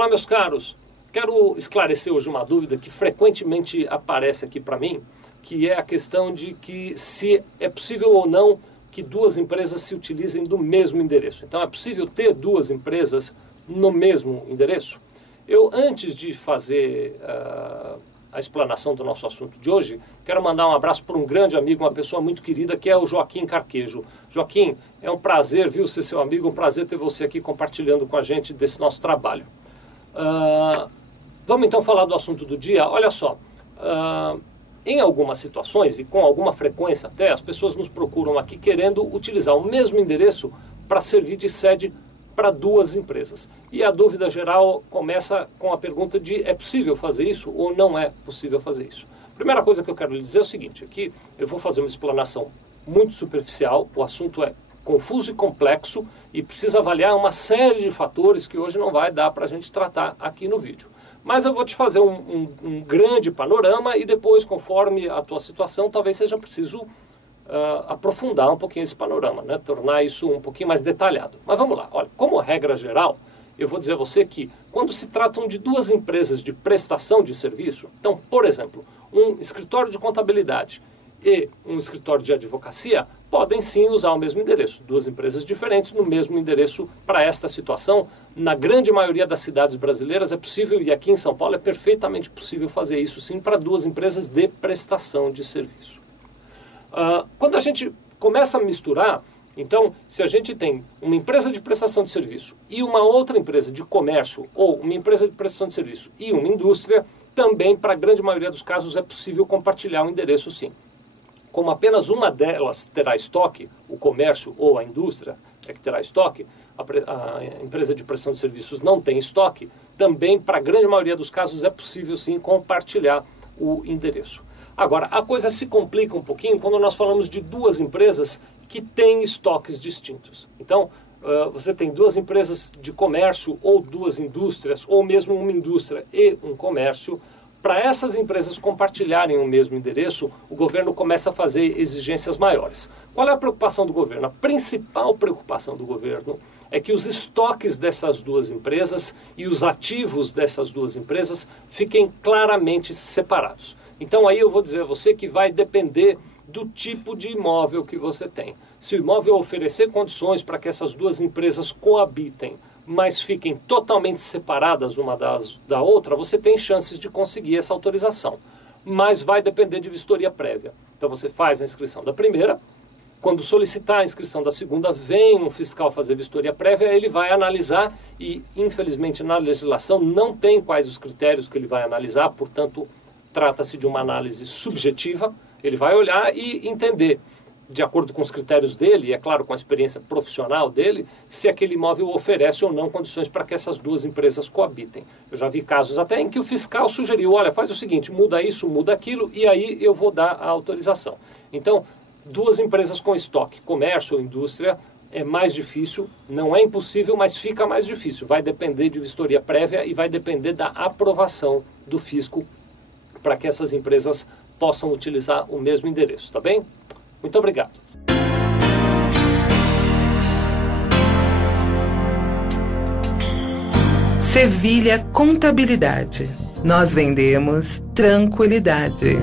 Olá, meus caros. Quero esclarecer hoje uma dúvida que frequentemente aparece aqui para mim, que é a questão de que se é possível ou não que duas empresas se utilizem do mesmo endereço. Então, é possível ter duas empresas no mesmo endereço? Eu, antes de fazer a explanação do nosso assunto de hoje, quero mandar um abraço para um grande amigo, uma pessoa muito querida, que é o Joaquim Carquejo. Joaquim, é um prazer, viu, ser seu amigo, um prazer ter você aqui compartilhando com a gente desse nosso trabalho. Vamos então falar do assunto do dia. Olha só, em algumas situações e com alguma frequência até, as pessoas nos procuram aqui querendo utilizar o mesmo endereço para servir de sede para duas empresas. E a dúvida geral começa com a pergunta de: é possível fazer isso ou não é possível fazer isso? Primeira coisa que eu quero lhe dizer é o seguinte: aqui eu vou fazer uma explanação muito superficial, o assunto é confuso e complexo e precisa avaliar uma série de fatores que hoje não vai dar para a gente tratar aqui no vídeo. Mas eu vou te fazer um grande panorama e depois, conforme a tua situação, talvez seja preciso aprofundar um pouquinho esse panorama, né? Tornar isso um pouquinho mais detalhado. Mas vamos lá. Olha, como regra geral, eu vou dizer a você que quando se tratam de duas empresas de prestação de serviço, então, por exemplo, um escritório de contabilidade e um escritório de advocacia podem sim usar o mesmo endereço. Duas empresas diferentes no mesmo endereço para esta situação. Na grande maioria das cidades brasileiras é possível, e aqui em São Paulo é perfeitamente possível fazer isso sim para duas empresas de prestação de serviço. Quando a gente começa a misturar, então, se a gente tem uma empresa de prestação de serviço e uma outra empresa de comércio, ou uma empresa de prestação de serviço e uma indústria, também para a grande maioria dos casos é possível compartilhar o endereço sim. Como apenas uma delas terá estoque, o comércio ou a indústria é que terá estoque, a empresa de prestação de serviços não tem estoque, também para a grande maioria dos casos é possível sim compartilhar o endereço. Agora, a coisa se complica um pouquinho quando nós falamos de duas empresas que têm estoques distintos. Então, você tem duas empresas de comércio ou duas indústrias, ou mesmo uma indústria e um comércio. Para essas empresas compartilharem o mesmo endereço, o governo começa a fazer exigências maiores. Qual é a preocupação do governo? A principal preocupação do governo é que os estoques dessas duas empresas e os ativos dessas duas empresas fiquem claramente separados. Então aí eu vou dizer a você que vai depender do tipo de imóvel que você tem. Se o imóvel oferecer condições para que essas duas empresas coabitem, mas fiquem totalmente separadas uma da outra, você tem chances de conseguir essa autorização. Mas vai depender de vistoria prévia. Então você faz a inscrição da primeira, quando solicitar a inscrição da segunda, vem um fiscal fazer vistoria prévia, ele vai analisar e, infelizmente, na legislação não tem quais os critérios que ele vai analisar, portanto, trata-se de uma análise subjetiva. Ele vai olhar e entender, de acordo com os critérios dele, e é claro, com a experiência profissional dele, se aquele imóvel oferece ou não condições para que essas duas empresas coabitem. Eu já vi casos até em que o fiscal sugeriu: olha, faz o seguinte, muda isso, muda aquilo, e aí eu vou dar a autorização. Então, duas empresas com estoque, comércio ou indústria, é mais difícil, não é impossível, mas fica mais difícil. Vai depender de vistoria prévia e vai depender da aprovação do fisco para que essas empresas possam utilizar o mesmo endereço, tá bem? Muito obrigado. Sevilha Contabilidade. Nós vendemos tranquilidade.